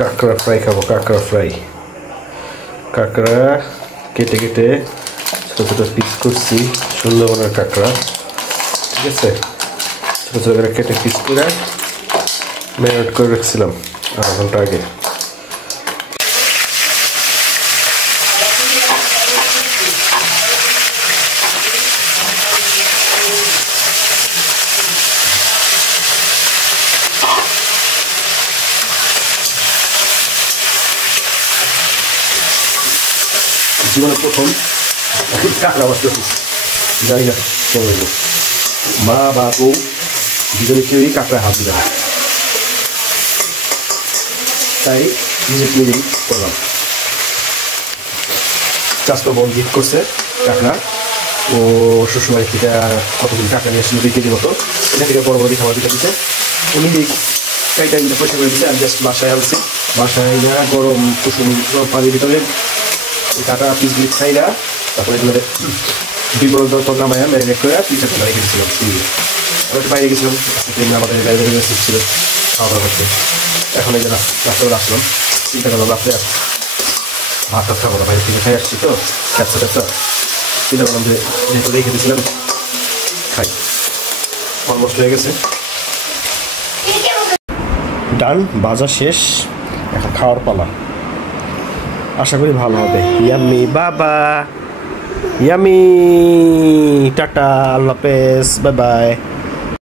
কাঁকড়া ফ্রাই খাবো, কাঁকড়া ফ্রাই। কাঁকড়া কেটে কেটে ছোটো ছোটো পিস করছি, সুন্দরবনের কাঁকড়া, ঠিক আছে। ছোটো ছোটো করে কেটে পিস করে ম্যারিনেট করে রাখছিলাম আধা ঘন্টা আগে। জীবনের প্রথম কাঁকড়া বাঁচতে জানি না কেমন, মা বা বউ দুজনে কেউই কাঁকড়া হাত দিবে না, তাই নিজেই করলাম। চাষতো বোন গিফট করছে কাঁকড়া, ও শ্বশুরবাড়ি থেকে কতদিন কাঁকড়া নিয়ে আসছিল 2 কেজি মতো, এটা থেকে বড় বড় খাবার দিতে দিচ্ছে, উনি চাইটা পয়সা করে দিচ্ছে। আমি জাস্ট বাসায় আনছি, বাসায় না গরম কুসুম পানির ভিতরে কাঁকড়া পিসগুলি খাই না, তারপরে এগুলো বিপরীত নামায় ম্যারিনেট করে পিঠা করে রেখে দিয়েছিলাম। আমি বাইরে গেছিলাম, আমাদের বাইরে ছিল খাওয়া দাওয়া করতে। এখন এই যে রাস্তা করে আসলাম, চিন্তা করলাম রাত্রে ভাত টাত খাবো না, বাইরে থেকে খাই আসছি তো ক্যাপসা ট্যাপসা, চিন্তা করলাম যে যেহেতু রেখে দিয়েছিলাম খাই। অলমোস্ট হয়ে গেছে, ডান, বাজার শেষ, এখন খাওয়ার পালা। আশা করি ভালো হবে। ইয়াম্মি বাবা, ইয়াম্মি, টাটা, আল্লাহ হাফেজ, বাই বাই।